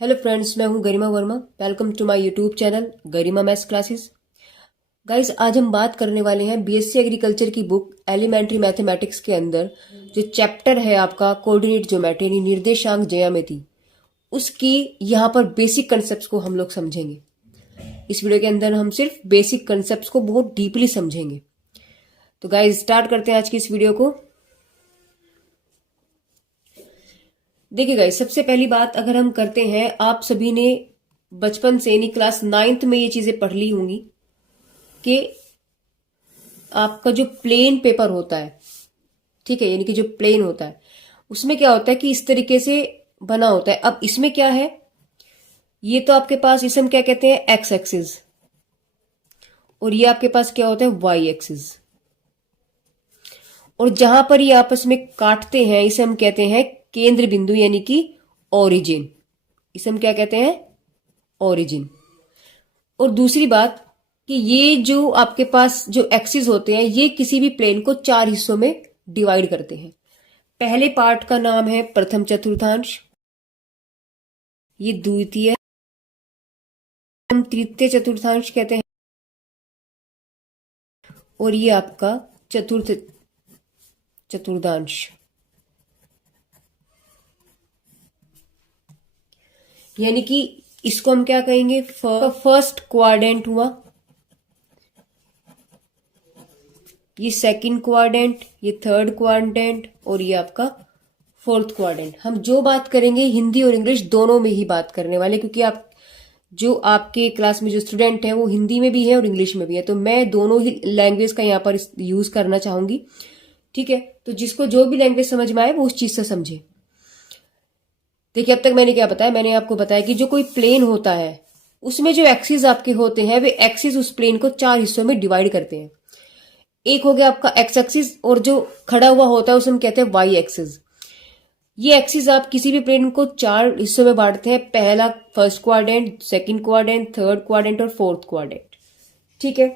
Hello friends, मैं हूं Garima Verma. Welcome to my YouTube channel Garima maths classes. Guys, आज हम बात करने वाले हैं बीएससी एग्रीकल्चर की बुक एलिमेंट्री मैथमेटिक्स के अंदर जो चैप्टर है आपका कोऑर्डिनेट ज्योमेट्री यानी निर्देशांक ज्यामिति, उसकी यहाँ पर बेसिक कंसेप्ट को हम लोग समझेंगे। इस वीडियो के अंदर हम सिर्फ बेसिक कंसेप्ट को बहुत डीपली समझेंगे। तो गाइस, स्टार्ट करते हैं आज की इस वीडियो को। देखिए गाइस, सबसे पहली बात अगर हम करते हैं, आप सभी ने बचपन से यानी क्लास 9th में ये चीजें पढ़ ली होंगी कि आपका जो प्लेन पेपर होता है, ठीक है, यानी कि जो प्लेन होता है उसमें क्या होता है कि इस तरीके से बना होता है। अब इसमें क्या है, ये तो आपके पास इसे हम क्या कहते हैं, एक्स एक्सिस, और ये आपके पास क्या होता है, वाई एक्सिस। और जहां पर ये आपस में काटते हैं इसे हम कहते हैं केंद्र बिंदु यानी कि ओरिजिन। इसे हम क्या कहते हैं, ओरिजिन। और दूसरी बात कि ये जो आपके पास जो एक्सिस होते हैं ये किसी भी प्लेन को 4 हिस्सों में डिवाइड करते हैं। पहले पार्ट का नाम है प्रथम चतुर्थांश, ये द्वितीय, हम तृतीय चतुर्थांश कहते हैं, और ये आपका चतुर्थ चतुर्थांश। यानी कि इसको हम क्या कहेंगे, फर्स्ट क्वाड्रेंट हुआ, ये सेकंड क्वाड्रेंट, ये थर्ड क्वाड्रेंट, और ये आपका फोर्थ क्वाड्रेंट। हम जो बात करेंगे हिंदी और इंग्लिश दोनों में ही बात करने वाले, क्योंकि आप जो आपके क्लास में जो स्टूडेंट हैं वो हिंदी में भी है और इंग्लिश में भी है, तो मैं दोनों ही लैंग्वेज का यहाँ पर यूज करना चाहूंगी। ठीक है, तो जिसको जो भी लैंग्वेज समझ में आए वो उस चीज से समझे। देखिए, अब तक मैंने क्या बताया, मैंने आपको बताया कि जो कोई प्लेन होता है उसमें जो एक्सिस आपके होते हैं वे एक्सिस उस प्लेन को 4 हिस्सों में डिवाइड करते हैं। एक हो गया आपका एक्स एक्सिस, और जो खड़ा हुआ होता है उसे हम कहते हैं वाई एक्सिस। ये एक्सिस आप किसी भी प्लेन को 4 हिस्सों में बांटते हैं, पहला first quadrant, second quadrant, third quadrant और फोर्थ क्वाड्रेंट। ठीक है,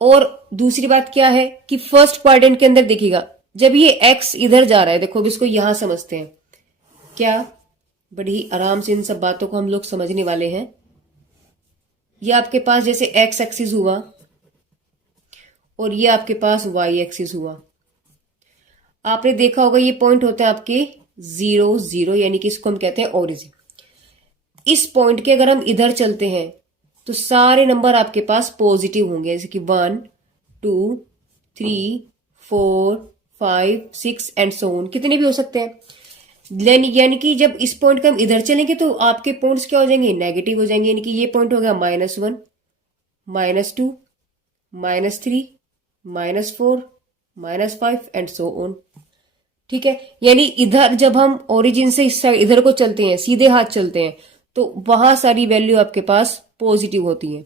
और दूसरी बात क्या है कि फर्स्ट क्वाड्रेंट के अंदर देखिएगा, जब ये एक्स इधर जा रहा है, देखो अब इसको यहां समझते हैं क्या, बड़ी आराम से इन सब बातों को हम लोग समझने वाले हैं। ये आपके पास जैसे एक्स एक्सिस हुआ और ये आपके पास वाई एक्सिस हुआ। आपने देखा होगा ये पॉइंट होते हैं आपके 0 0, यानी कि इसको हम कहते हैं ओरिजिन। इस पॉइंट के अगर हम इधर चलते हैं तो सारे नंबर आपके पास पॉजिटिव होंगे, जैसे कि 1 2 3 4 5 6 एंड सो ऑन, कितने भी हो सकते हैं। यानी कि जब इस पॉइंट के हम इधर चलेंगे तो आपके पॉइंट्स क्या हो जाएंगे, नेगेटिव हो जाएंगे। यानी कि ये पॉइंट हो गया -1 -2 -3 -4 -5 एंड सो ऑन। ठीक है, यानी इधर जब हम ओरिजिन से इस साइड इधर को चलते हैं, सीधे हाथ चलते हैं, तो वहां सारी वैल्यू आपके पास पॉजिटिव होती है,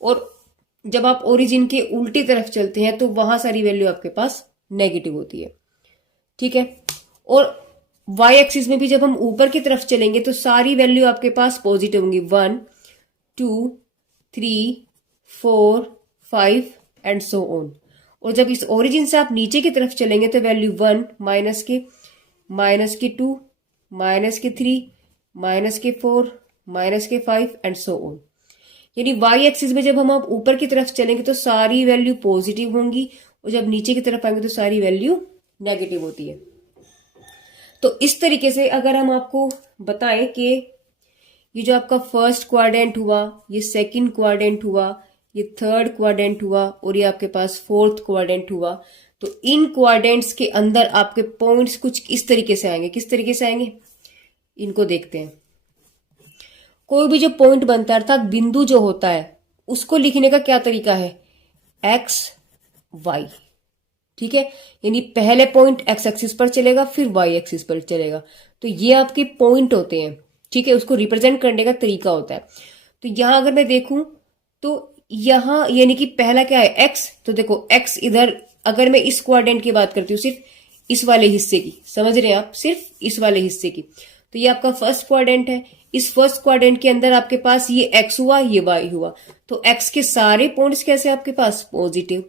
और जब आप ओरिजिन के उल्टी तरफ चलते हैं तो वहां सारी वैल्यू आपके पास नेगेटिव होती है। ठीक है, और वाई एक्सिस में भी जब हम ऊपर की तरफ चलेंगे तो सारी वैल्यू आपके पास पॉजिटिव होंगी, 1 2 3 4 5 एंड सो ऑन। और जब इस ओरिजिन से आप नीचे की तरफ चलेंगे तो वैल्यू 1 -के 2 -3 -4 -के 5 एंड सो ऑन। यानी वाई एक्सिस में जब हम आप ऊपर की तरफ चलेंगे तो सारी वैल्यू पॉजिटिव होंगी, और जब नीचे की तरफ आएंगे तो सारी वैल्यू नेगेटिव होती है। तो इस तरीके से अगर हम आपको बताएं कि ये जो आपका फर्स्ट क्वाड्रेंट हुआ, ये सेकंड क्वाड्रेंट हुआ, ये थर्ड क्वाड्रेंट हुआ, और ये आपके पास फोर्थ क्वाड्रेंट हुआ, तो इन क्वाड्रेंट्स के अंदर आपके पॉइंट्स कुछ इस तरीके से आएंगे। किस तरीके से आएंगे, इनको देखते हैं। कोई भी जो पॉइंट बनता है अर्थात बिंदु जो होता है उसको लिखने का क्या तरीका है, एक्स वाई। ठीक है, यानी पहले पॉइंट एक्स एक्सिस पर चलेगा, फिर वाई एक्सिस पर चलेगा। तो ये आपके पॉइंट होते हैं। ठीक है, उसको रिप्रेजेंट करने का तरीका होता है। तो यहां अगर मैं देखूं तो यहां यानी कि पहला क्या है, एक्स। तो देखो एक्स इधर, अगर मैं इस क्वाड्रेंट की बात करती हूँ, सिर्फ इस वाले हिस्से की, समझ रहे हैं आप, सिर्फ इस वाले हिस्से की, तो ये आपका फर्स्ट क्वाड्रेंट है। इस फर्स्ट क्वाड्रेंट के अंदर आपके पास ये एक्स हुआ, ये वाई हुआ, तो एक्स के सारे पॉइंट्स कैसे आपके पास पॉजिटिव,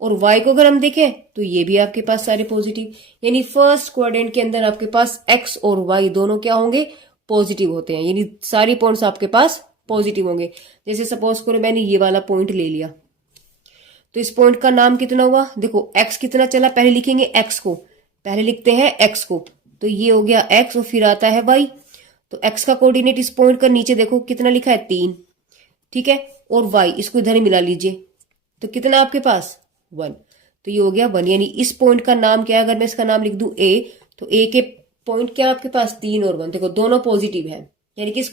और वाई को अगर हम देखें तो ये भी आपके पास सारे पॉजिटिव। यानी फर्स्ट क्वाड्रेंट के अंदर आपके पास एक्स और वाई दोनों क्या होंगे, पॉजिटिव होते हैं, यानी सारी पॉइंट्स आपके पास पॉजिटिव होंगे। जैसे सपोज करो मैंने ये वाला पॉइंट ले लिया, तो इस पॉइंट का नाम कितना हुआ, देखो एक्स कितना चला, पहले लिखेंगे एक्स को, पहले लिखते हैं एक्स को, तो ये हो गया एक्स और फिर आता है वाई। तो एक्स का कोऑर्डिनेट इस पॉइंट का नीचे देखो कितना लिखा है 3, ठीक है, और वाई इसको इधर मिला लीजिए, तो कितना आपके पास 1, तो ये हो गया 1। यानी इस पॉइंट का नाम क्या है, अगर मैं इसका नाम लिख दूं ए, तो ए के पॉइंट क्या आपके पास 3 और 1, देखो दोनों पॉजिटिव है, यानी कि इस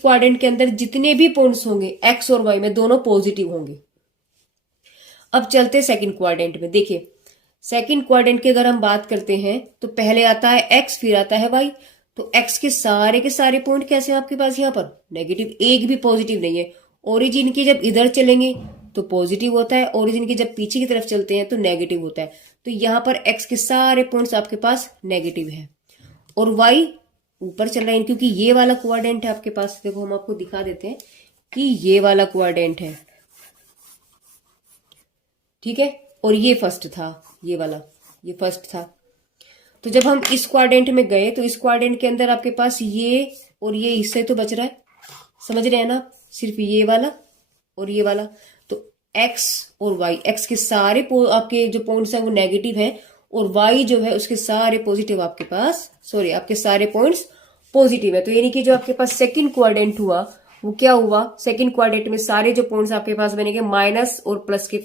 क्वाड्रेंट के अंदर जितने भी पॉइंट्स होंगे एक्स और वाई में दोनों पॉजिटिव होंगे। अब चलते सेकंड क्वाड्रेंट में। देखिए सेकंड क्वाड्रेंट की अगर हम बात करते हैं तो पहले आता है एक्स फिर आता है वाई, तो एक्स के सारे पॉइंट कैसे हैं आपके पास यहाँ पर नेगेटिव, एक भी पॉजिटिव नहीं है। ओरिजिन के जब इधर चलेंगे तो पॉजिटिव होता है, ओरिजिन के जब पीछे की तरफ चलते हैं तो नेगेटिव होता है। तो यहाँ पर एक्स के सारे पॉइंट्स आपके पास नेगेटिव है और वाई ऊपर चल रहा है, क्योंकि ये वाला क्वाड्रेंट है आपके पास। देखो हम आपको दिखा देते हैं कि ये वाला क्वाड्रेंट है, ठीक है, और ये फर्स्ट था, ये वाला ये फर्स्ट था। तो जब हम इस क्वाड्रेंट में गए तो इस क्वाड्रेंट के अंदर आपके पास ये और ये हिस्से तो बच रहा है, समझ रहे हैं ना, सिर्फ ये वाला और ये वाला। तो एक्स और वाई, एक्स के सारे आपके जो पॉइंट्स हैं वो नेगेटिव हैं और वाई जो है उसके सारे पॉजिटिव आपके पास, सॉरी आपके सारे पॉइंट्स पॉजिटिव है। तो यानी कि जो आपके पास सेकंड क्वाड्रेंट हुआ वो क्या हुआ, सेकंड क्वाड्रेंट में सारे जो पॉइंट्स आपके पास बनेंगे माइनस और प्लस के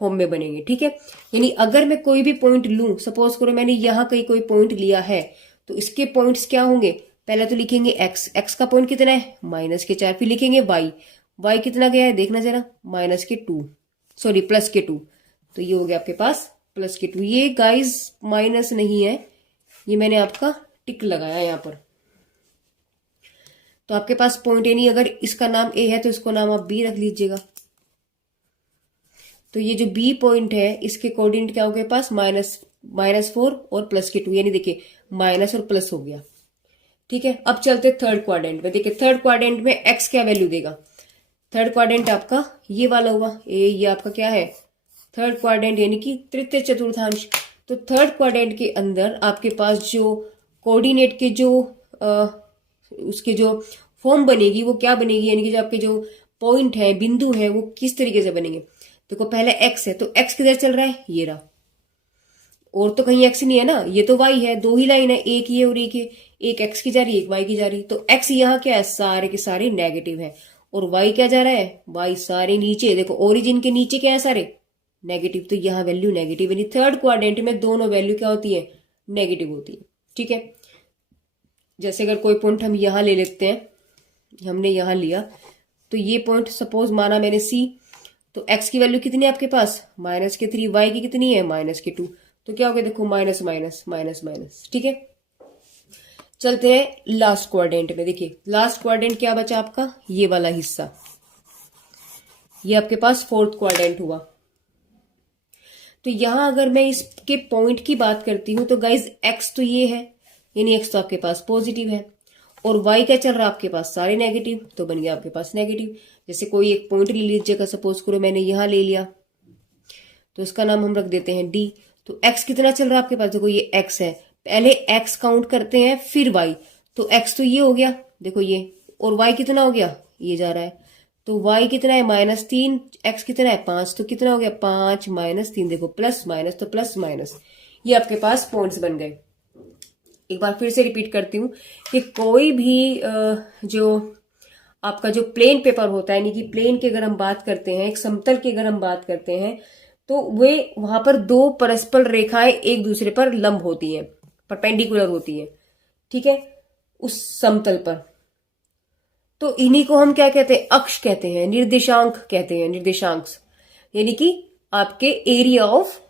फॉर्म में बनेंगे, ठीक है। यानी अगर मैं कोई भी पॉइंट लूं, सपोज करो मैंने यहां कोई पॉइंट लिया है, तो इसके पॉइंट्स क्या होंगे, पहले तो लिखेंगे एक्स, एक्स का पॉइंट कितना है -4, फिर लिखेंगे वाई, वाई कितना गया है देखना जरा -2, सॉरी +2, तो ये हो गया आपके पास +2। ये गाइस माइनस नहीं है, ये मैंने आपका टिक लगाया यहां पर। तो आपके पास पॉइंट यानी अगर इसका नाम ए है तो इसको नाम आप बी रख लीजिएगा। तो ये जो बी पॉइंट है इसके कोऑर्डिनेट क्या हो गए पास -4 और +2, यानी देखिए माइनस और प्लस हो गया, ठीक है। अब चलते थर्ड क्वाड्रेंट में। देखिए थर्ड क्वाड्रेंट में एक्स क्या वैल्यू देगा, थर्ड क्वाड्रेंट आपका ये वाला हुआ ए, ये आपका क्या है थर्ड क्वाड्रेंट यानी कि तृतीय चतुर्थांश। तो थर्ड क्वाड्रेंट के अंदर आपके पास जो कोऑर्डिनेट के जो उसके जो फॉर्म बनेगी वो क्या बनेगी, यानी कि जो आपके जो पॉइंट है बिंदु है वो किस तरीके से बनेंगे। देखो पहले एक्स है तो एक्स किधर चल रहा है, ये रहा, और तो कहीं एक्स नहीं है ना, ये तो वाई है, दो ही लाइन है, एक ये और एक ये, एक एक्स की जा रही है एक वाई की जा रही है। तो एक्स यहाँ क्या है सारे के सारे नेगेटिव है और वाई क्या जा रहा है, वाई सारे नीचे, देखो ओरिजिन के नीचे क्या है सारे नेगेटिव, तो यहाँ वैल्यू नेगेटिव, यानी थर्ड क्वाड्रेंट में दोनों वैल्यू क्या होती है नेगेटिव होती है, ठीक है। जैसे अगर कोई पॉइंट हम यहाँ ले लेते हैं, हमने यहाँ लिया तो ये पॉइंट सपोज माना मैंने सी, तो x की वैल्यू कितनी है आपके पास -3, y की कितनी है -2, तो क्या हो गया देखो माइनस माइनस माइनस माइनस, ठीक है। चलते हैं लास्ट क्वाड्रेंट में। देखिए लास्ट क्वाड्रेंट क्या बचा आपका, ये वाला हिस्सा, ये आपके पास फोर्थ क्वाड्रेंट हुआ। तो यहां अगर मैं इसके पॉइंट की बात करती हूं तो गाइज x तो ये है, यानी x तो आपके पास पॉजिटिव है और y क्या चल रहा है आपके पास सारे नेगेटिव, तो बन गया आपके पास नेगेटिव। जैसे कोई एक पॉइंट ले लीजिएगा, सपोज करो मैंने यहां ले लिया तो इसका नाम हम रख देते हैं d। तो x कितना चल रहा है आपके पास, देखो ये x है, पहले x काउंट करते हैं फिर y, तो x तो ये हो गया देखो ये, और y कितना हो गया ये जा रहा है, तो y कितना है -3, x कितना है 5, तो कितना हो गया 5 -3, देखो प्लस माइनस तो प्लस माइनस, ये आपके पास पॉइंट्स बन गए। एक बार फिर से रिपीट करती हूँ कि कोई भी जो आपका जो प्लेन पेपर होता है, यानी कि प्लेन की अगर हम बात करते हैं, एक समतल की अगर हम बात करते हैं, तो वे वहां पर दो परस्पर रेखाएं एक दूसरे पर लंब होती हैं, परपेंडिकुलर होती हैं, ठीक है, उस समतल पर। तो इन्हीं को हम क्या कहते हैं, अक्ष कहते हैं, निर्देशांक कहते हैं, निर्देशांक यानी कि आपके एरिया ऑफ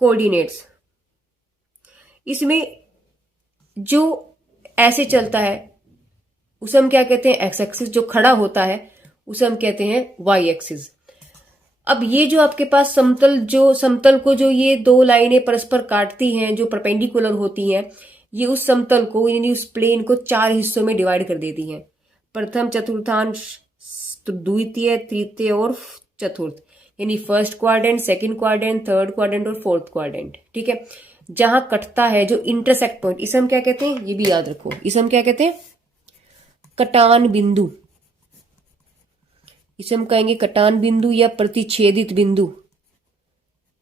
कोऑर्डिनेट्स। इसमें जो ऐसे चलता है उसे हम क्या कहते हैं एक्स एक्सिस, जो खड़ा होता है उसे हम कहते हैं वाई एक्सिस। अब ये जो आपके पास समतल को जो ये दो लाइनें परस्पर काटती हैं जो परपेंडिकुलर होती हैं, ये उस समतल को यानी उस प्लेन को 4 हिस्सों में डिवाइड कर देती हैं, प्रथम चतुर्थांश, तो द्वितीय तृतीय और चतुर्थ, यानी first quadrant, second quadrant, third quadrant और फोर्थ क्वाड्रेंट, ठीक है। जहां कटता है, जो इंटरसेक्ट पॉइंट, इसे हम क्या कहते हैं, ये भी याद रखो, इसे हम क्या कहते हैं, कटान बिंदु। इसे हम कहेंगे कटान बिंदु या प्रतिच्छेदित बिंदु,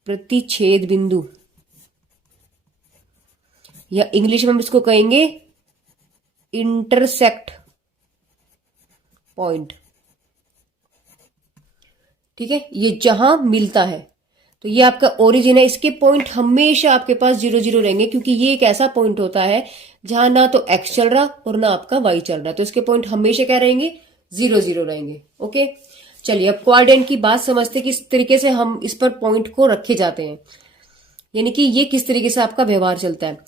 प्रतिच्छेद बिंदु, या इंग्लिश में हम इसको कहेंगे इंटरसेक्ट पॉइंट। ठीक है, ये जहां मिलता है, तो ये आपका ओरिजिन है। इसके पॉइंट हमेशा आपके पास 0 0 रहेंगे, क्योंकि ये एक ऐसा पॉइंट होता है जहां ना तो एक्स चल रहा और ना आपका वाई चल रहा, तो इसके पॉइंट हमेशा क्या रहेंगे, 0 0 रहेंगे। ओके, चलिए अब क्वाड्रेंट की बात समझते हैं, किस तरीके से हम इस पर पॉइंट को रखे जाते हैं, यानी कि ये किस तरीके से आपका व्यवहार चलता है।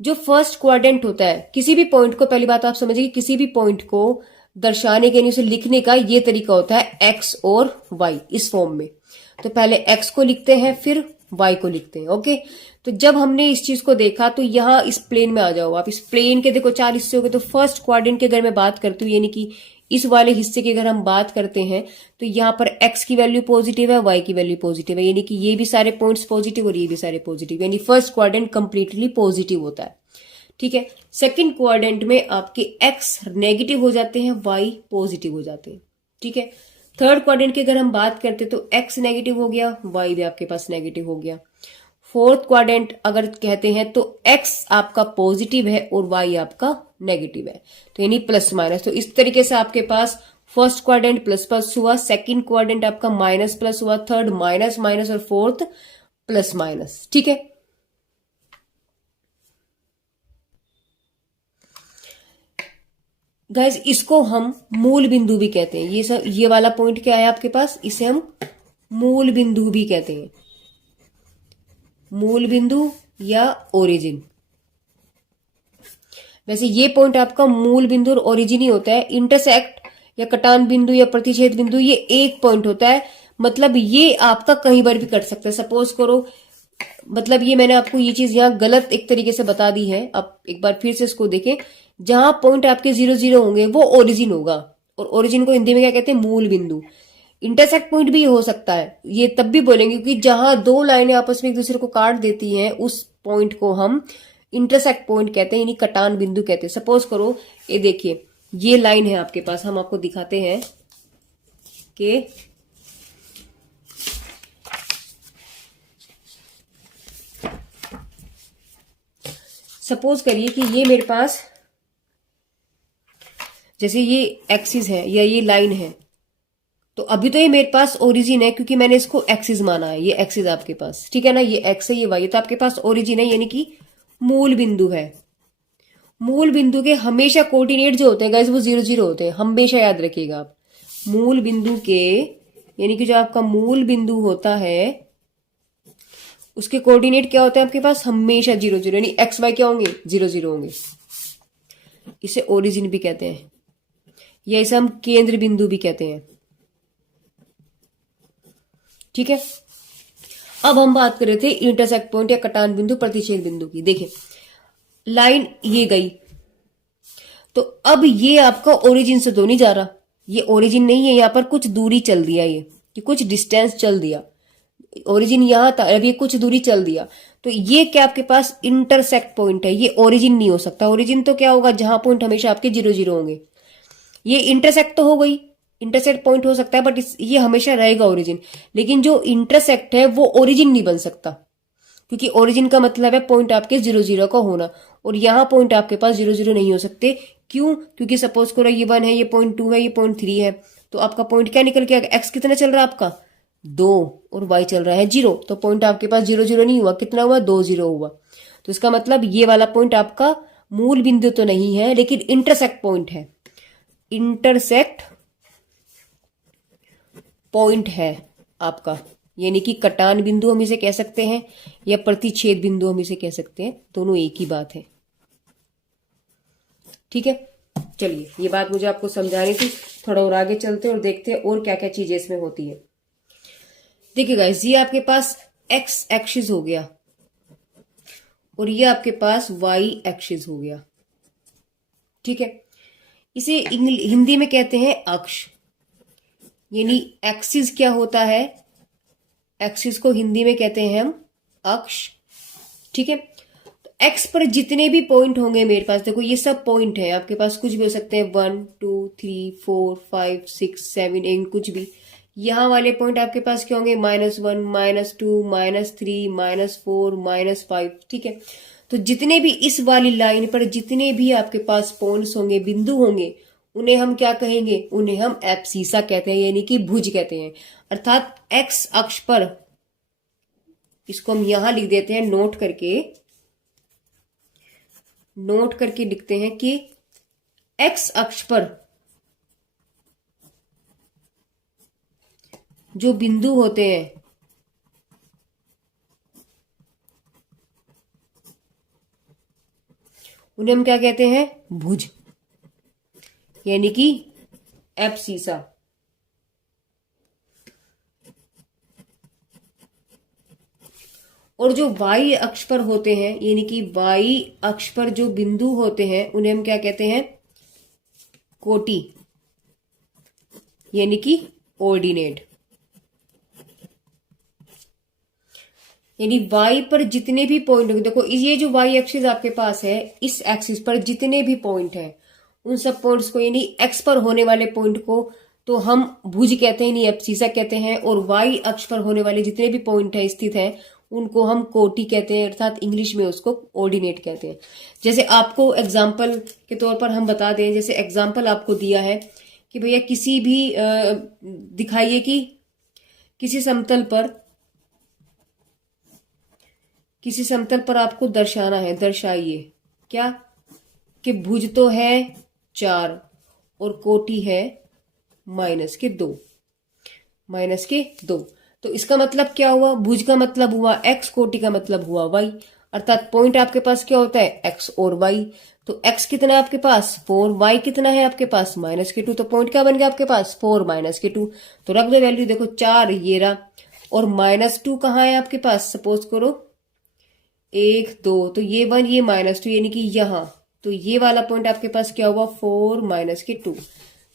जो फर्स्ट क्वाड्रेंट होता है, किसी भी पॉइंट को, पहली बात आप समझिए, किसी भी पॉइंट को दर्शाने के, उसे लिखने का ये तरीका होता है एक्स और वाई इस फॉर्म में। तो पहले एक्स को लिखते हैं, फिर वाई को लिखते हैं। ओके, तो जब हमने इस चीज को देखा, तो यहां इस प्लेन में आ जाओ आप, इस प्लेन के देखो 4 हिस्से हो गए। तो फर्स्ट क्वाड्रेंट के अगर मैं बात करती हूँ, यानी कि इस वाले हिस्से की अगर हम बात करते हैं, तो यहाँ पर एक्स की वैल्यू पॉजिटिव है, वाई की वैल्यू पॉजिटिव है, यानी कि ये भी सारे पॉइंट्स पॉजिटिव और ये भी सारे पॉजिटिव, यानी फर्स्ट क्वाड्रेंट कंप्लीटली पॉजिटिव होता है। ठीक है, सेकंड क्वाड्रेंट में आपके एक्स नेगेटिव हो जाते हैं, वाई पॉजिटिव हो जाते हैं। ठीक है, थर्ड क्वाड्रेंट की अगर हम बात करते हैं, तो एक्स नेगेटिव हो गया, वाई भी आपके पास नेगेटिव हो गया। फोर्थ क्वाड्रेंट अगर कहते हैं, तो एक्स आपका पॉजिटिव है और वाई आपका नेगेटिव है, तो यानी प्लस माइनस। तो इस तरीके से आपके पास फर्स्ट क्वाड्रेंट प्लस प्लस हुआ, सेकंड क्वाड्रेंट आपका माइनस प्लस हुआ, थर्ड माइनस माइनस और फोर्थ प्लस माइनस। ठीक है, गाइस इसको हम मूल बिंदु भी कहते हैं। ये सब, ये वाला पॉइंट क्या है आपके पास, इसे हम मूल बिंदु भी कहते हैं, मूल बिंदु या ओरिजिन। वैसे ये पॉइंट आपका मूल बिंदु और ओरिजिन ही होता है। इंटरसेक्ट या कटान बिंदु या प्रतिच्छेद बिंदु ये एक पॉइंट होता है, मतलब ये आपका कहीं पर भी कट सकता है। सपोज करो, मतलब ये मैंने आपको ये चीज यहाँ गलत एक तरीके से बता दी है, अब एक बार फिर से इसको देखें। जहां पॉइंट आपके 0 0 होंगे वो ओरिजिन होगा, और ओरिजिन को हिंदी में क्या कहते हैं, मूल बिंदु। इंटरसेक्ट पॉइंट भी हो सकता है, ये तब भी बोलेंगे, क्योंकि जहां दो लाइनें आपस में एक दूसरे को काट देती हैं, उस पॉइंट को हम इंटरसेक्ट पॉइंट कहते हैं, यानी कटान बिंदु कहते हैं। सपोज करो, ये देखिए, ये लाइन है आपके पास, हम आपको दिखाते हैं कि सपोज करिए कि ये मेरे पास, जैसे ये एक्सिस है या ये लाइन है, तो अभी तो ये मेरे पास ओरिजिन है, क्योंकि मैंने इसको एक्सिस माना है। ये एक्सिस आपके पास, ठीक है ना, ये एक्स है, ये वाई है, तो आपके पास ओरिजिन है, यानी कि मूल बिंदु है। मूल बिंदु के हमेशा कोऑर्डिनेट जो होते हैं गाइस, वो 0 0 होते हैं, हमेशा याद रखिएगा आप। मूल बिंदु के, यानी कि जो आपका मूल बिंदु होता है, उसके कोऑर्डिनेट क्या होते हैं आपके पास, हमेशा 0 0, यानी एक्स वाई क्या होंगे, 0 0 होंगे। इसे ओरिजिन भी कहते हैं, या इसे हम केंद्र बिंदु भी कहते हैं। ठीक है, अब हम बात कर रहे थे इंटरसेक्ट पॉइंट या कटान बिंदु प्रतिच्छेद बिंदु की। देखिए लाइन ये गई, तो अब ये आपका ओरिजिन से तो नहीं जा रहा, ये ओरिजिन नहीं है, यहां पर कुछ दूरी चल दिया, ये कुछ डिस्टेंस चल दिया। ओरिजिन यहां था, अब ये कुछ दूरी चल दिया, तो ये क्या आपके पास इंटरसेक्ट पॉइंट है, ये ओरिजिन नहीं हो सकता। ओरिजिन तो क्या होगा, जहां पॉइंट हमेशा आपके 0 0 होंगे। ये इंटरसेक्ट तो हो गई, इंटरसेक्ट पॉइंट हो सकता है, बट ये हमेशा रहेगा ओरिजिन। लेकिन जो इंटरसेक्ट है वो ओरिजिन नहीं बन सकता, क्योंकि ओरिजिन का मतलब है पॉइंट आपके 0 0 का होना, और यहां पॉइंट आपके पास 0 0 नहीं हो सकते। क्यों, क्योंकि सपोज करो ये 1 है, ये पॉइंट 2 है, ये पॉइंट 3 है, तो आपका पॉइंट क्या निकल के आएगा, एक्स कितना चल रहा है आपका 2, और वाई चल रहा है 0, तो पॉइंट आपके पास 0 0 नहीं हुआ, कितना हुआ 2 0 हुआ। तो इसका मतलब ये वाला पॉइंट आपका मूल बिंदु तो नहीं है, लेकिन इंटरसेक्ट पॉइंट है, इंटरसेक्ट पॉइंट है आपका, यानी कि कटान बिंदु हम इसे कह सकते हैं, या प्रतिच्छेद बिंदु हम इसे कह सकते हैं, दोनों एक ही बात है। ठीक है, चलिए ये बात मुझे आपको समझानी थी, थोड़ा और आगे चलते हैं और देखते हैं और क्या क्या चीजें इसमें होती है। देखिए गाइस, ये आपके पास एक्स एक्सिस हो गया, और ये आपके पास वाई एक्सिस हो गया। ठीक है, इसे हिंदी में कहते हैं अक्ष, यानी एक्सिस क्या होता है, एक्सिस को हिंदी में कहते हैं हम अक्ष। ठीक है। तो एक्स पर जितने भी पॉइंट होंगे मेरे पास, देखो ये सब पॉइंट है आपके पास, कुछ भी हो सकते हैं, 1 2 3 4 5 6 7 8 कुछ भी। यहाँ वाले पॉइंट आपके पास क्या होंगे, -1 -2 -3 -4 -5, ठीक है। तो जितने भी इस वाली लाइन पर जितने भी आपके पास पॉइंट्स होंगे, बिंदु होंगे, उन्हें हम क्या कहेंगे, उन्हें हम एब्सिसा कहते हैं, यानी कि भुज कहते हैं। अर्थात एक्स अक्ष पर, इसको हम यहां लिख देते हैं नोट करके लिखते हैं कि एक्स अक्ष पर जो बिंदु होते हैं उन्हें हम क्या कहते हैं, भुज, यानी कि एब्सिसा। और जो वाई अक्ष पर होते हैं, यानी कि वाई अक्ष पर जो बिंदु होते हैं, उन्हें हम क्या कहते हैं, कोटि, यानी कि ऑर्डिनेट। यानी वाई पर जितने भी पॉइंट होंगे, देखो ये जो वाई एक्सिस आपके पास है, इस एक्सिस पर जितने भी पॉइंट हैं, उन सब पॉइंट्स को, यानी एक्स पर होने वाले पॉइंट को तो हम भुज कहते हैं, यानी एब्सिसा कहते हैं। और वाई अक्ष पर होने वाले जितने भी पॉइंट है स्थित हैं, उनको हम कोटि कहते हैं, अर्थात इंग्लिश में उसको ऑर्डिनेट कहते हैं। जैसे आपको एग्जाम्पल के तौर पर हम बता दें, जैसे एग्जाम्पल आपको दिया है कि भैया किसी भी दिखाइए कि किसी समतल पर आपको दर्शाना है, दर्शाइए क्या, कि भुज तो है 4 और कोटि है -2, -2। तो इसका मतलब क्या हुआ, भुज का मतलब हुआ x, कोटि का मतलब हुआ y। अर्थात पॉइंट आपके पास क्या होता है, x और y। तो x कितना है आपके पास 4, y कितना है आपके पास -2। तो पॉइंट क्या बन गया आपके पास 4 -2। तो रख दो वैल्यू, देखो 4 ये रहा, और -2 कहाँ है आपके पास, सपोज करो 1 2, तो ये 1 ये -2, यानी कि यहाँ। तो ये वाला पॉइंट आपके पास क्या हुआ 4 -2।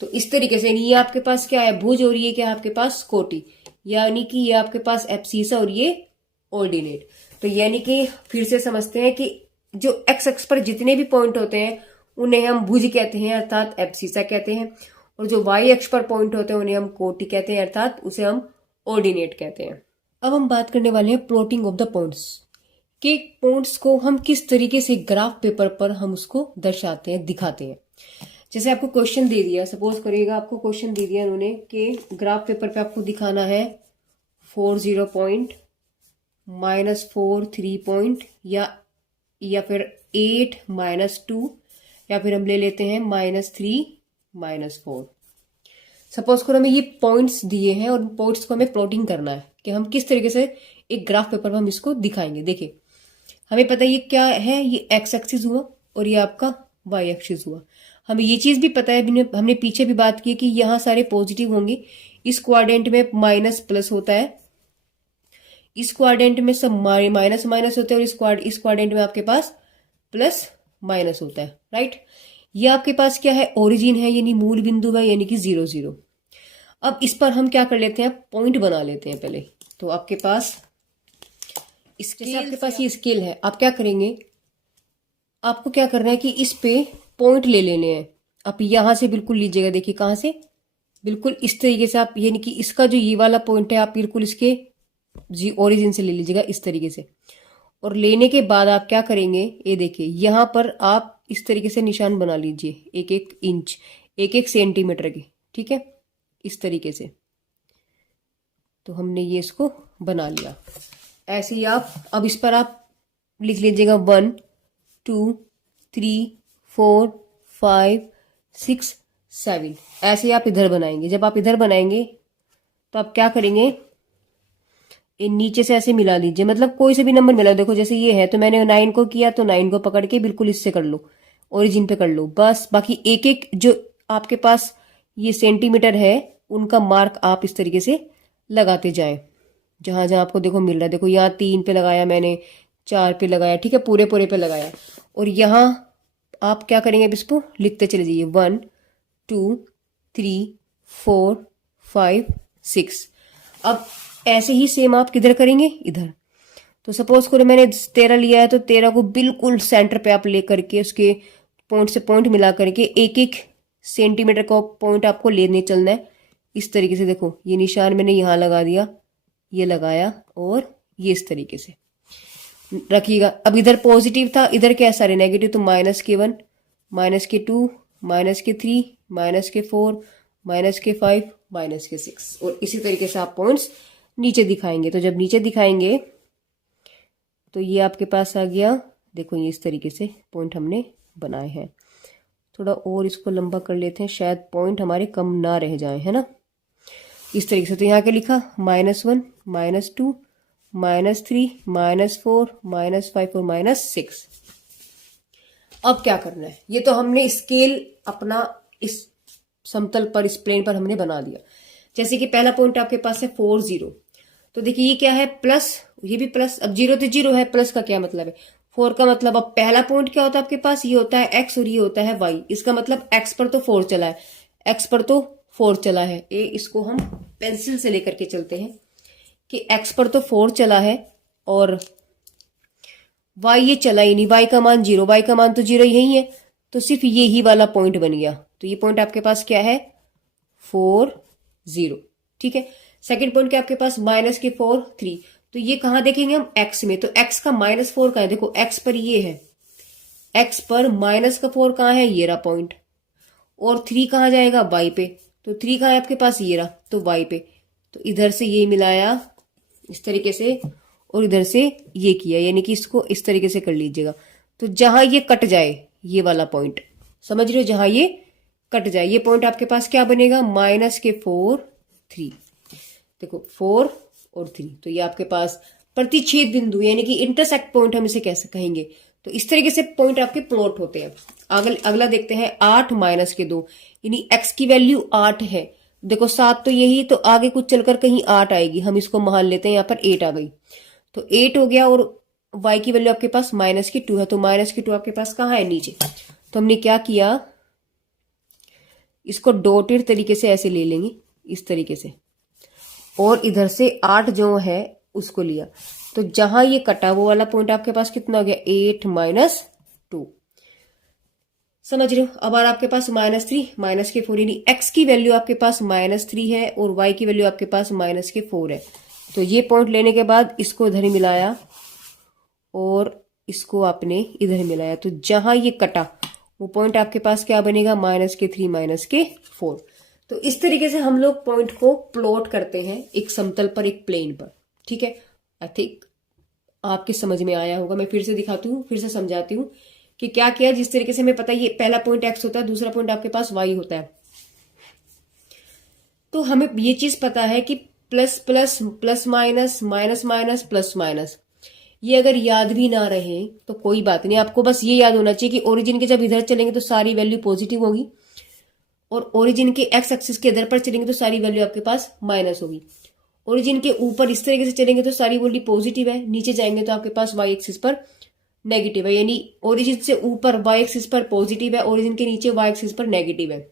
तो इस तरीके से ये आपके पास क्या है, भुज, और ये क्या है आपके पास कोटि, यानी कि ये आपके पास एब्सिसा और ये ऑर्डिनेट। तो यानी कि फिर से समझते हैं कि जो एक्स अक्ष पर जितने भी पॉइंट होते हैं उन्हें हम भुज कहते हैं, अर्थात एब्सिसा कहते हैं। और जो वाई अक्ष पर पॉइंट होते हैं उन्हें हम कोटि कहते हैं, अर्थात उसे हम ऑर्डिनेट कहते हैं। अब हम बात करने वाले हैं प्लॉटिंग ऑफ द पॉइंट्स, कि पॉइंट्स को हम किस तरीके से ग्राफ पेपर पर हम उसको दर्शाते हैं, दिखाते हैं। जैसे आपको क्वेश्चन दे दिया, सपोज करिएगा आपको क्वेश्चन दे दिया उन्होंने कि ग्राफ पेपर पे आपको दिखाना है 40 पॉइंट, -4 3 पॉइंट, या फिर 8 -2, या फिर हम ले लेते हैं -3 -4। सपोज करो हमें ये पॉइंट्स दिए हैं और पॉइंट्स को हमें प्लॉटिंग करना है कि हम किस तरीके से एक ग्राफ पेपर पर हम इसको दिखाएंगे। देखिए हमें पता है ये क्या है, ये एक्स एक्सिस हुआ और ये आपका वाई एक्सिस हुआ। हमें ये चीज भी पता है, हमने पीछे भी बात की कि यहाँ सारे पॉजिटिव होंगे, इस क्वाड्रेंट में माइनस प्लस होता है, इस क्वाड्रेंट में सब माइनस माइनस होते हैं, और इस क्वाड्रेंट में आपके पास प्लस माइनस होता है, राइट। ये आपके पास क्या है, ओरिजिन है, यानी मूल बिंदु है, यानी कि 0 0। अब इस पर हम क्या कर लेते हैं, पॉइंट बना लेते हैं पहले। तो आपके पास ये स्केल है, आप क्या करेंगे, आपको क्या करना है कि इस पे पॉइंट ले लेने हैं। आप यहां से बिल्कुल लीजिएगा, देखिए कहां से, बिल्कुल इस तरीके से आप, यानी कि इसका जो ये वाला पॉइंट है आप बिल्कुल इसके ओरिजिन से ले लीजिएगा इस तरीके से। और लेने के बाद आप क्या करेंगे, ये देखिए यहां पर आप इस तरीके से निशान बना लीजिए, 1 1 इंच 1 1 सेंटीमीटर के, ठीक है, इस तरीके से। तो हमने ये इसको बना लिया। ऐसे ही आप अब इस पर आप लिख लीजिएगा 1 2 3 4 5 6 7। ऐसे ही आप इधर बनाएंगे। जब आप इधर बनाएंगे तो आप क्या करेंगे, नीचे से ऐसे मिला लीजिए, मतलब कोई से भी नंबर मिला। देखो जैसे ये है तो मैंने 9 को किया, तो 9 को पकड़ के बिल्कुल इससे कर लो, ओरिजिन पे कर लो बस। बाकी एक एक जो आपके पास ये सेंटीमीटर है उनका मार्क आप इस तरीके से लगाते जाएं, जहां जहां आपको देखो मिल रहा है। देखो यहाँ 3 पे लगाया मैंने, 4 पे लगाया, ठीक है, पूरे पूरे पे लगाया। और यहाँ आप क्या करेंगे, अब इसको लिखते चले जाइए 1 2 3 4 5 6। अब ऐसे ही सेम आप किधर करेंगे, इधर। तो सपोज करो मैंने 13 लिया है, तो 13 को बिल्कुल सेंटर पे आप ले करके उसके पॉइंट से पॉइंट मिला करके एक एक सेंटीमीटर का पॉइंट आपको लेने चलना है। इस तरीके से देखो, ये निशान मैंने यहाँ लगा दिया, ये लगाया, और ये इस तरीके से रखिएगा। अब इधर पॉजिटिव था, इधर क्या सारे नेगेटिव, तो -1, -2, -3, -4, -5, -6, और इसी तरीके से आप पॉइंट्स नीचे दिखाएंगे। तो जब नीचे दिखाएंगे तो ये आपके पास आ गया, देखो ये इस तरीके से पॉइंट हमने बनाए हैं। थोड़ा और इसको लंबा कर लेते हैं, शायद पॉइंट हमारे कम ना रह जाए, है ना, इस तरीके से। तो यहाँ क्या लिखा, -1, -2, -3, -4, -5 और -6। अब क्या करना है, ये तो हमने स्केल अपना इस समतल पर, इस प्लेन पर हमने बना दिया। जैसे कि पहला पॉइंट आपके पास है 4, 0, तो देखिए ये क्या है, प्लस, ये भी प्लस। अब 0 तो 0 है, प्लस का क्या मतलब है, 4 का मतलब, अब पहला पॉइंट क्या होता है आपके पास, ये होता है x और ये होता है y। इसका मतलब x पर तो 4 चला है, x पर तो 4 चला है। इसको हम पेंसिल से लेकर के चलते हैं कि x पर तो 4 चला है और y ये चला ही नहीं, y का मान 0, y का मान तो 0 यही है, तो सिर्फ ये ही वाला पॉइंट बन गया। तो ये पॉइंट आपके पास क्या है, 4, 0, ठीक है। सेकंड पॉइंट क्या आपके पास, -4, 3, तो ये कहां देखेंगे हम, x में, तो x का -4 कहां है, देखो x पर ये है, x पर -4 कहां है, ये रहा पॉइंट, और 3 कहां जाएगा, y पे, तो 3 कहां है आपके पास, ये रहा, तो y पे। तो इधर से ये मिलाया इस तरीके से, और इधर से ये किया, यानी कि इसको इस तरीके से कर लीजिएगा। तो जहां ये कट जाए, ये वाला पॉइंट, समझ रहे हो, जहां ये कट जाए, ये पॉइंट आपके पास क्या बनेगा, -4, 3, देखो 4 और 3, तो ये आपके पास प्रतिच्छेद बिंदु, यानी कि इंटरसेक्ट पॉइंट हम इसे कैसे कहेंगे। तो इस तरीके से पॉइंट आपके प्लॉट होते हैं। अगला देखते हैं 8 -2, यानी x की वैल्यू 8 है, देखो 7 तो यही, तो आगे कुछ चलकर कहीं 8 आएगी, हम इसको मान लेते हैं, यहाँ पर 8 आ गई, तो 8 हो गया, और y की वैल्यू आपके पास -2 है, तो -2 आपके पास कहाँ है, नीचे। तो हमने क्या किया, इसको डॉटेड तरीके से ऐसे ले लेंगे, इस तरीके से, और इधर से 8 जो है उसको लिया, तो जहां ये कटा वो वाला पॉइंट आपके पास कितना हो गया, 8 -2, समझ रहे हो। अब आपके पास -3, -4, यानी x की वैल्यू आपके पास -3 है और y की वैल्यू आपके पास -4 है। तो ये पॉइंट लेने के बाद इसको इधर मिलाया और इसको आपने इधर मिलाया, तो जहां ये कटा वो पॉइंट आपके पास क्या बनेगा, -3, -4। तो इस तरीके से हम लोग पॉइंट को प्लॉट करते हैं एक समतल पर, एक प्लेन पर, ठीक है। आई थिंक आपके समझ में आया होगा। मैं फिर से दिखाती हूँ, फिर से समझाती हूँ कि क्या किया। जिस तरीके से हमें पता है ये पहला पॉइंट x होता है, दूसरा पॉइंट आपके पास y होता है, तो हमें ये चीज पता है कि plus plus, plus minus, minus minus, plus minus, ये अगर याद भी ना रहे तो कोई बात नहीं, आपको बस ये याद होना चाहिए कि ओरिजिन के जब इधर चलेंगे तो सारी वैल्यू पॉजिटिव होगी, और ओरिजिन के एक्स एक्सिस के इधर पर चलेंगे तो सारी वैल्यू आपके पास माइनस होगी। ओरिजिन के ऊपर इस तरीके से चलेंगे तो सारी वैल्यू पॉजिटिव है, नीचे जाएंगे तो आपके पास वाई एक्सिस पर नेगेटिव है, यानी ओरिजिन से ऊपर वाई एक्सिस पर पॉजिटिव है, ओरिजिन के नीचे वाई एक्सिस पर नेगेटिव है।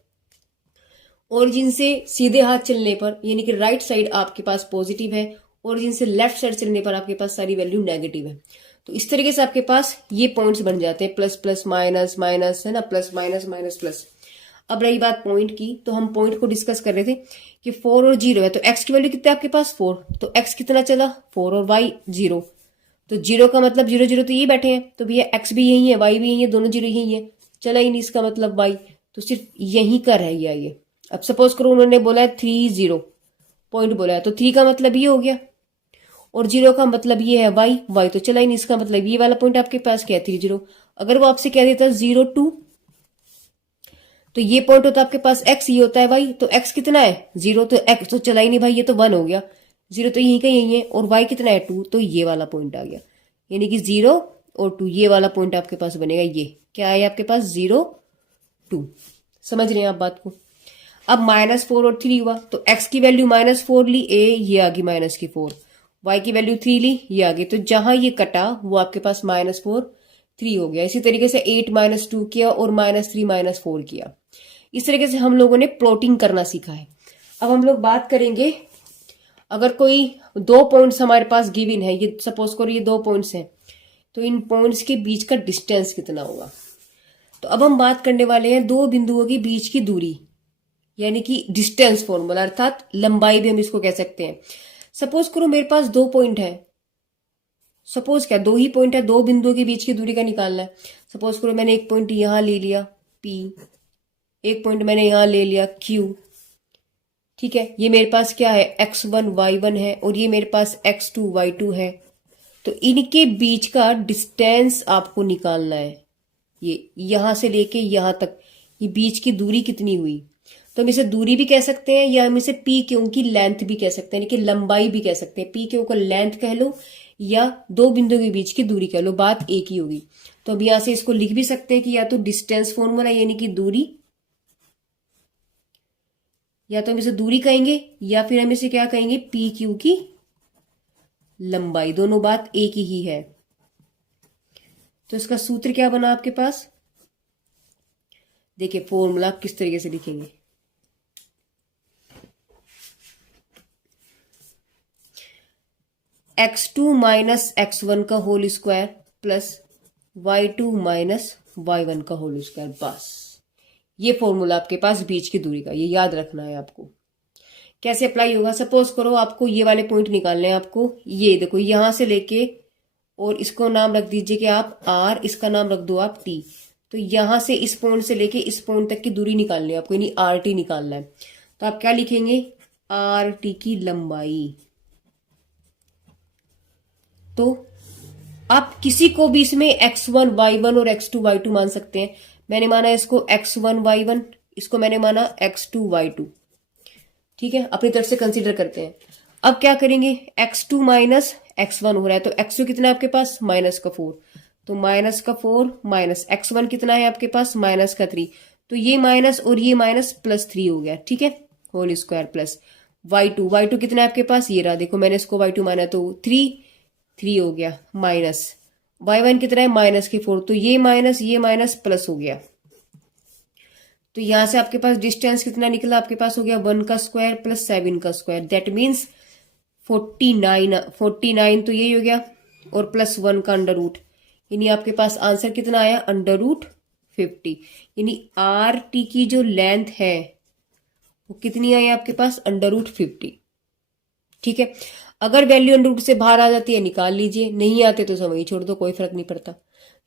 ओरिजिन से सीधे हाथ चलने पर यानी कि राइट साइड आपके पास पॉजिटिव है, ओरिजिन से लेफ्ट साइड चलने पर आपके पास सारी वैल्यू नेगेटिव है। तो इस तरीके से आपके पास ये पॉइंट्स बन जाते हैं, प्लस प्लस माइनस माइनस, है ना, प्लस माइनस माइनस प्लस। अब रही बात पॉइंट की, तो हम पॉइंट को डिस्कस कर रहे थे कि 4 और 0 है, तो x की वैल्यू कितना है आपके पास 4, तो x कितना चला 4 और y 0, तो 0 का मतलब 0 0 तो ये बैठे हैं, तो भैया x भी यही है y भी यही है, दोनों 0 यही है, चला ही नहीं, इसका मतलब y तो सिर्फ यही का रह गया ये। अब सपोज करो उन्होंने बोला है 3 0 पॉइंट बोला है, तो 3 का मतलब ये हो गया और 0 का मतलब ये है y तो चला ही नहीं, इसका मतलब ये वाला पॉइंट आपके पास क्या है 3 0। अगर वो आपसे कह देता 0 2, तो ये पॉइंट होता है आपके पास x, ये होता है y, तो x कितना है 0, तो x तो चला ही नहीं भाई, ये तो 1 हो गया, 0 तो यहीं का यही है, और y कितना है 2, तो ये वाला पॉइंट आ गया, यानी कि 0 और 2 ये वाला पॉइंट आपके पास बनेगा। ये क्या है आपके पास 0 2, समझ रहे हैं आप बात को। अब -4 और 3 हुआ, तो x की वैल्यू -4 ली, ये आ गई -4, y की वैल्यू 3 ली, ये आ गई, तो जहां ये कटा वो आपके पास -4 3 हो गया। इसी तरीके से 8 -2 किया और -3 -4 किया। इस तरीके से हम लोगों ने प्लॉटिंग करना सीखा है। अब हम लोग बात करेंगे अगर कोई 2 पॉइंट्स हमारे पास गिवन है, ये सपोज करो ये 2 पॉइंट्स हैं, तो इन पॉइंट्स के बीच का डिस्टेंस कितना होगा। तो अब हम बात करने वाले हैं दो बिंदुओं के बीच की दूरी, यानी कि डिस्टेंस फॉर्मूला, अर्थात लंबाई भी हम इसको कह सकते हैं। सपोज करो मेरे पास 2 पॉइंट है, सपोज क्या 2 ही पॉइंट है, 2 बिंदुओं के बीच की दूरी का निकालना है। सपोज करो मैंने एक पॉइंट यहां ले लिया P, एक पॉइंट मैंने यहां ले लिया Q, ठीक है। ये मेरे पास क्या है, x1 y1 है, और ये मेरे पास x2 y2 है। तो इनके बीच का डिस्टेंस आपको निकालना है। ये यहां से लेके यहां तक ये बीच की दूरी कितनी हुई, तो हम इसे दूरी भी कह सकते हैं, या हम इसे पी क्यू की लेंथ भी कह सकते हैं, यानी कि लंबाई भी कह सकते हैं। पी क्यू को लेंथ कह लो या 2 बिंदुओं के बीच की दूरी कह लो, बात एक ही होगी। तो अब यहां से इसको लिख भी सकते हैं कि या तो डिस्टेंस फॉर्मूला यानी कि दूरी, या तो हम इसे दूरी कहेंगे, या फिर हम इसे क्या कहेंगे, पी क्यू की लंबाई। दोनों बात एक ही है। तो इसका सूत्र क्या बना आपके पास, देखिए फॉर्मूला किस तरीके से लिखेंगे। x2 माइनस x1 का whole square plus y2 minus y1 का होल स्क्वायर, बस ये फॉर्मूला आपके पास बीच की दूरी का, ये याद रखना है आपको। कैसे अप्लाई होगा, सपोज करो आपको ये वाले पॉइंट निकालने हैं आपको, ये देखो यहां से लेके, और इसको नाम रख दीजिए कि आप R, इसका नाम रख दो आप T। तो यहां से इस पॉइंट से लेके इस पॉइंट तक की दूरी निकालनी है आपको, यानी RT निकालना है। तो आप क्या लिखेंगे, RT की लंबाई। तो आप किसी को भी इसमें x1 y1 और x2 y2 मान सकते हैं। मैंने माना इसको x1 y1, इसको मैंने माना x2 y2, ठीक है, अपनी तरफ से कंसीडर करते हैं। अब क्या करेंगे, x2 माइनस x1 हो रहा है, तो x2 कितना है आपके पास, -4, तो -4 माइनस x1 कितना है आपके पास, -3, तो ये माइनस और ये माइनस +3 हो गया, ठीक है, होल स्क्वायर प्लस y2 कितना है आपके पास, ये रहा, देखो मैंने इसको y2 माना तो 3 हो गया, माइनस y1 कितना है, -4, तो ये माइनस प्लस हो गया। तो यहां से आपके पास डिस्टेंस कितना निकला, आपके पास हो गया 1 का स्क्वायर प्लस 7 का स्क्वायर, दैट मीन्स 49 तो यही हो गया, और प्लस 1 का अंडर रूट, यानी आपके पास आंसर कितना आया, √50। यानी RT की जो लेंथ है वो कितनी आई आपके पास, √50, ठीक है। अगर वैल्यू अंडर रूट से बाहर आ जाती है निकाल लीजिए, नहीं आते तो समय छोड़ दो, कोई फर्क नहीं पड़ता।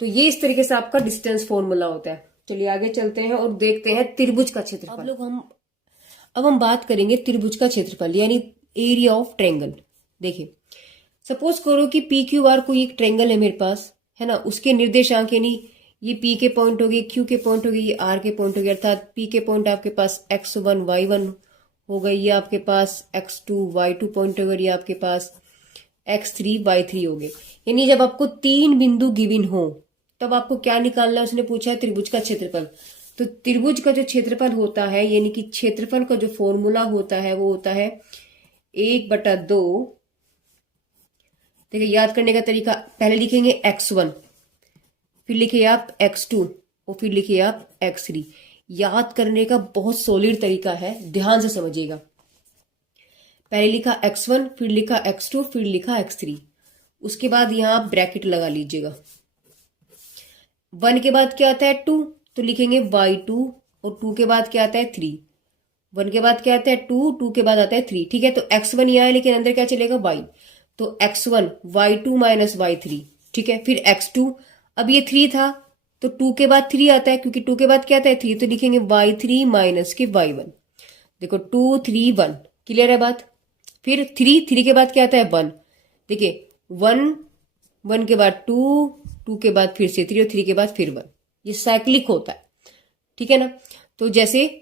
तो ये इस तरीके से आपका डिस्टेंस फॉर्मूला होता है। चलिए आगे चलते हैं और देखते हैं त्रिभुज का क्षेत्रफल। अब हम बात करेंगे त्रिभुज का क्षेत्रफल, यानी एरिया ऑफ ट्रायंगल। देखिए सपोज करो कि PQR कोई एक ट्रायंगल है मेरे पास, है ना, उसके निर्देशांक यानी ये P के पॉइंट हो गए, Q के पॉइंट हो गए, ये R के पॉइंट हो गए, अर्थात P के पॉइंट आपके पास x1 y1 हो गई, ये आपके पास x2 y2 पॉइंट हो गए, ये आपके पास x3 y3 हो गए। यानी जब आपको 3 बिंदु गिवन हो तब आपको क्या निकालना है, उसने पूछा है त्रिभुज का क्षेत्रफल। तो त्रिभुज का जो क्षेत्रफल होता है, यानी कि क्षेत्रफल का जो फॉर्मूला होता है वो होता है 1/2। देखिए याद करने का तरीका, पहले लिखेंगे x1, फिर लिखिए आप x2 और फिर लिखिए आप x3। याद करने का बहुत सॉलिड तरीका है, ध्यान से समझिएगा। पहले लिखा x1, फिर लिखा x2, फिर लिखा x3, उसके बाद यहां आप ब्रैकेट लगा लीजिएगा। 1 के बाद क्या आता है 2, तो लिखेंगे y2, और 2 के बाद क्या आता है 3। 1 के बाद क्या आता है 2, 2 के बाद आता है 3, ठीक है। तो x1 यहाँ है लेकिन अंदर क्या चलेगा y, तो x1 y2 माइनस y3, ठीक है। फिर x2, अब ये 3 था तो 2 के बाद 3 आता है, क्योंकि 2 के बाद क्या आता है 3, तो लिखेंगे y3 माइनस के y1। देखो 2 3 1, क्लियर है बात। फिर 3 के बाद क्या आता है 1, देखिए 1 के बाद 2 के बाद फिर से 3 और 3 के बाद फिर 1, ये साइक्लिक होता है, ठीक है ना। तो जैसे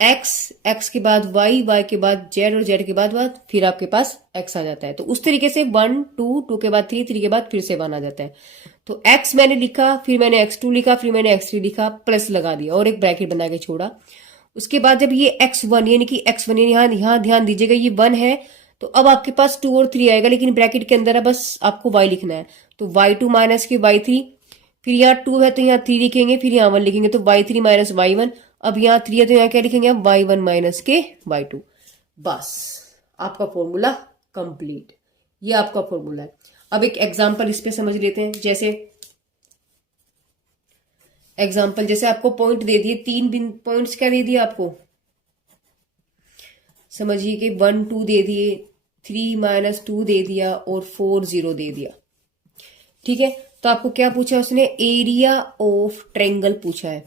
x के बाद y के बाद z और z के बाद फिर आपके पास x आ जाता है। तो उस तरीके से 1 2 के बाद 3 के बाद फिर से 1 आ जाता है। तो x मैंने लिखा, फिर मैंने x2 लिखा, फिर मैंने x3 लिखा, प्लस लगा दिया और एक ब्रैकेट बना के छोड़ा। उसके बाद जब ये x1 यानी कि x1 यहाँ ध्यान दीजिएगा ये 1 है, तो अब आपके पास 2 और 3 आएगा, लेकिन ब्रैकेट के अंदर है, बस आपको y लिखना है। तो y2 माइनस के y3, फिर यहाँ 2 है तो यहाँ 3 लिखेंगे, फिर यहाँ 1 लिखेंगे, तो y3 माइनस y1। अब यहाँ 3 है तो यहाँ क्या लिखेंगे, y1 माइनस के y2। बस आपका फॉर्मूला कंप्लीट। ये आपका फॉर्मूला है। अब एक एग्जांपल इस पे समझ लेते हैं। जैसे एग्जांपल, जैसे आपको पॉइंट दे दिए, 3 पॉइंट्स क्या दे दिए आपको, समझिए कि 1 2 दे दिए, 3 - 2 दे दिया और 4 0 दे दिया। ठीक है, तो आपको क्या पूछा उसने, एरिया ऑफ ट्रायंगल पूछा है,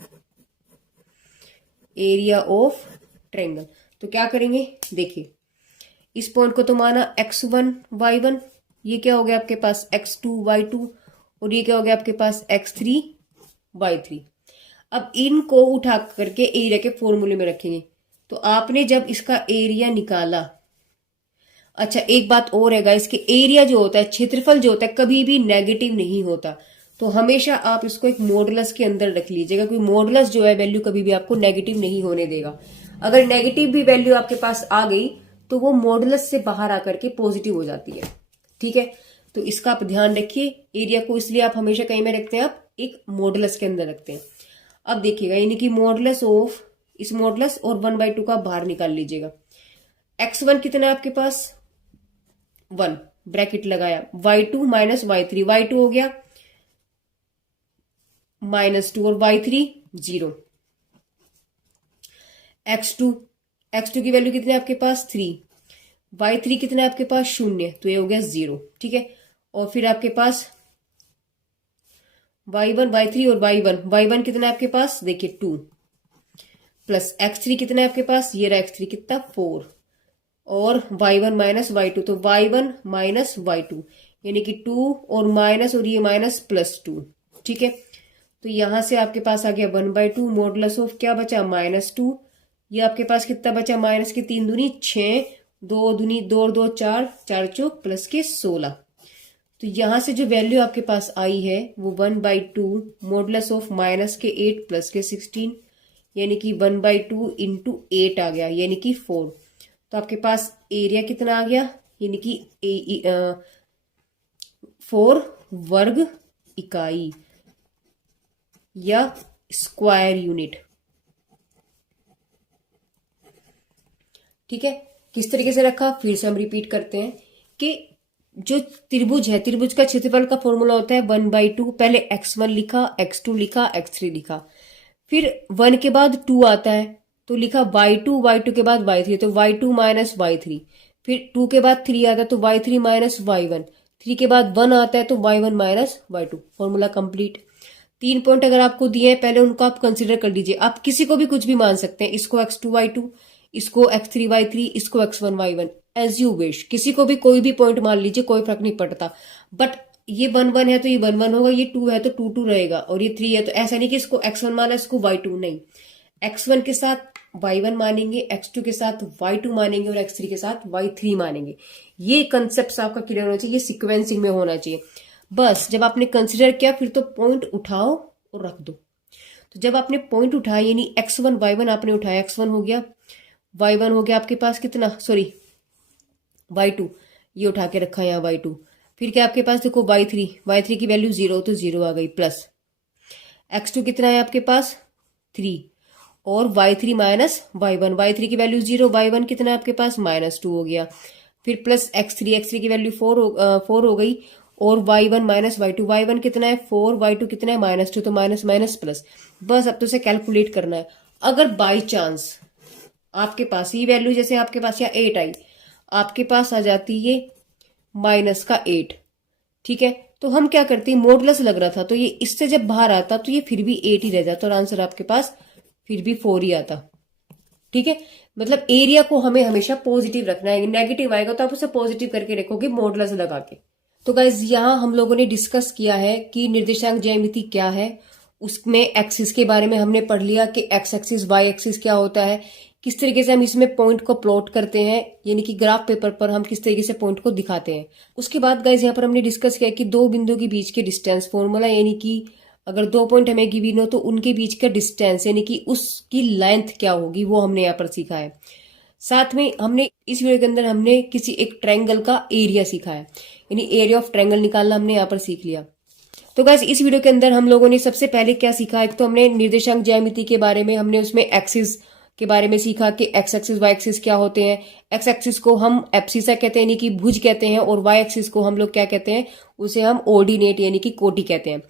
एरिया ऑफ ट्रायंगल। तो क्या करेंगे, देखिए इस पॉइंट को तो माना x1 y1, ये क्या हो गया आपके पास x2 y2, और ये क्या हो गया आपके पास x3 y3। अब इनको उठा करके एरिया के फॉर्मूले में रखेंगे। तो आपने जब इसका एरिया निकाला, अच्छा एक बात और है गाइस, कि एरिया जो होता है, क्षेत्रफल जो होता है, कभी भी नेगेटिव नहीं होता। तो हमेशा आप इसको एक मॉडुलस के अंदर रख लीजिएगा, क्योंकि मॉडुलस जो है वैल्यू कभी भी आपको नेगेटिव नहीं होने देगा। अगर नेगेटिव भी वैल्यू आपके पास आ गई तो वो मॉडुलस से बाहर आकर के पॉजिटिव हो जाती है। ठीक है, तो इसका आप ध्यान रखिए। एरिया को इसलिए आप हमेशा कहीं में रखते हैं, आप एक मॉडुलस के अंदर रखते हैं। अब देखिएगा, यानी कि मॉडुलस ऑफ, इस मॉडुलस और 1/2 का बाहर निकाल लीजिएगा। x1 कितना है आपके पास 1, ब्रैकेट लगाया, y2 - y3, y2 हो गया -2 और y3 0। x2 की वैल्यू कितनी है आपके पास 3, y3 कितना है आपके पास 0, तो ये हो गया 0। ठीक है, और फिर आपके पास y1 y3 और y1 कितना है आपके पास, देखिए 2, प्लस x3 कितना है आपके पास, ये रहा x3 कितना 4, और y1 - y2, तो y1 - y2 यानी कि 2 और माइनस, और ये माइनस प्लस 2। ठीक है, तो यहां से आपके पास आ गया 1/2, मॉडुलस ऑफ क्या बचा -2, ये आपके पास कितना बचा, माइनस के 3 दूनी 6, 2 दूनी 2 और 2 4, 4 चौक प्लस के 16। तो यहां से जो वैल्यू आपके पास आई है वो 1/2 मॉडुलस ऑफ माइनस के 8 प्लस के 16, यानी कि 1/2 इंटू 8 आ गया, यानी कि 4। तो आपके पास एरिया कितना आ गया, यानी कि 4 वर्ग इकाई या स्क्वायर यूनिट। ठीक है, किस तरीके से रखा, फिर से हम रिपीट करते हैं कि जो त्रिभुज है, त्रिभुज का क्षेत्रफल का फॉर्मूला होता है 1/2। पहले x1 लिखा, x2 लिखा, x3 लिखा, फिर 1 के बाद 2 आता है तो लिखा y2 के बाद y3, तो y2 - y3, फिर 2 के बाद 3 आता है तो y3 - y1, 3 के बाद 1 आता है तो y1 - y2। Formula complete. 3 point अगर आपको दिए हैं, पहले उनको आप कंसिडर कर लीजिए। आप किसी को भी कुछ भी मान सकते हैं, इसको x2 y2, इसको x3 y3, इसको x1 y1, as you wish. किसी को भी कोई भी पॉइंट मान लीजिए, कोई फर्क नहीं पड़ता। बट ये 1 1 है तो ये 1 1 होगा, ये 2 है तो 2 2 रहेगा, और ये 3 है तो ऐसा नहीं कि इसको x1 माना इसको y2, नहीं। x1 के साथ y1 मानेंगे, x2 के साथ y2 मानेंगे, और x3 के साथ y3 मानेंगे। ये कंसेप्ट आपका क्लियर होना चाहिए, ये सिक्वेंसिंग में होना चाहिए। बस जब आपने कंसिडर किया, फिर तो पॉइंट उठाओ और रख दो। तो जब आपने पॉइंट उठाया, यानी x1 y1 आपने उठाया, x1 हो गया, y1 हो गया आपके पास कितना, सॉरी y2, ये उठा के रखा यहाँ y2। फिर क्या आपके पास देखो y3 की वैल्यू 0, तो 0 आ गई, प्लस x2 कितना है आपके पास 3, और y3 - y1 की वैल्यू 0, y1 कितना है आपके पास -2 हो गया, फिर प्लस x3 की वैल्यू 4 हो गई, और y1 - y1 कितना है 4, y2 कितना है -2, तो माइनस माइनस प्लस। बस अब तो उसे कैलकुलेट करना है। अगर बाई चांस आपके पास ये वैल्यू, जैसे आपके पास यहाँ 8 आई, आपके पास आ जाती ये -8, ठीक है, तो हम क्या करते हैं, मॉडुलस लग रहा था तो ये इससे जब बाहर आता तो ये फिर भी 8 ही रह जाता, और आंसर आपके पास फिर भी 4 ही आता। ठीक है, मतलब एरिया को हमें हमेशा पॉजिटिव रखना है, नेगेटिव आएगा तो आप उसे पॉजिटिव करके रखोगे मॉडुलस लगा के। तो गाइज यहाँ हम लोगों ने डिस्कस किया है कि निर्देशांक ज्यामिति क्या है, उसमें एक्सिस के बारे में हमने पढ़ लिया कि एक्स एक्सिस वाई एक्सिस क्या होता है, किस तरीके से हम इसमें पॉइंट को प्लॉट करते हैं, यानी कि ग्राफ पेपर पर हम किस तरीके से पॉइंट को दिखाते हैं। उसके बाद गाइज यहाँ पर हमने डिस्कस किया कि दो बिंदुओं के बीच के डिस्टेंस फॉर्मूला, यानी कि अगर 2 पॉइंट हमें गिवन हो तो उनके बीच का डिस्टेंस यानी कि उसकी लेंथ क्या होगी, वो हमने यहाँ पर सीखा है। साथ में हमने इस वीडियो के अंदर हमने किसी एक ट्रायंगल का एरिया सीखा है, यानी एरिया ऑफ ट्रायंगल निकालना हमने यहाँ पर सीख लिया। तो गाइस इस वीडियो के अंदर हम लोगों ने सबसे पहले क्या सीखा, एक तो हमने निर्देशांक ज्यामिति के बारे में, हमने उसमें एक्सिस के बारे में सीखा कि एक्स एक्सिस वाई एक्सिस क्या होते हैं। एक्स एक्सिस को हम एब्सिसा कहते हैं यानी कि भुज कहते हैं, और वाई एक्सिस को हम लोग क्या कहते हैं, उसे हम ऑर्डिनेट यानी कि कोटि कहते हैं।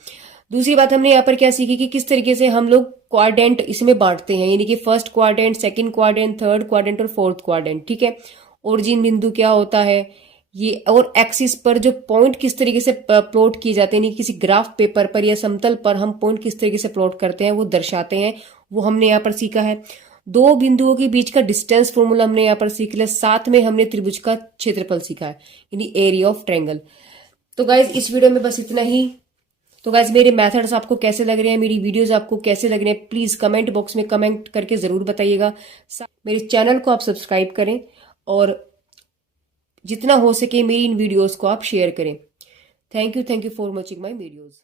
दूसरी बात हमने यहाँ पर क्या सीखी कि किस तरीके से हम लोग क्वाड्रेंट इसमें बांटते हैं, यानी कि first quadrant, second quadrant, third quadrant और फोर्थ क्वाड्रेंट। ठीक है, ओरिजिन बिंदु क्या होता है ये, और एक्सिस पर जो पॉइंट किस तरीके से प्लॉट किए जाते हैं, किसी ग्राफ पेपर पर या समतल पर हम पॉइंट किस तरीके से प्लॉट करते हैं वो दर्शाते हैं, वो हमने यहाँ पर सीखा है। दो बिंदुओं के बीच का डिस्टेंस फॉर्मूला हमने यहाँ पर सीख लिया। साथ में हमने त्रिभुज का क्षेत्रफल सीखा है, यानी एरिया ऑफ ट्रायंगल। तो गाइज इस वीडियो में बस इतना ही। तो गाइज मेरे मेथड्स आपको कैसे लग रहे हैं, मेरी वीडियोस आपको कैसे लग रहे हैं, प्लीज कमेंट बॉक्स में कमेंट करके जरूर बताइएगा। मेरे चैनल को आप सब्सक्राइब करें और जितना हो सके मेरी इन वीडियोस को आप शेयर करें। Thank you for watching my videos.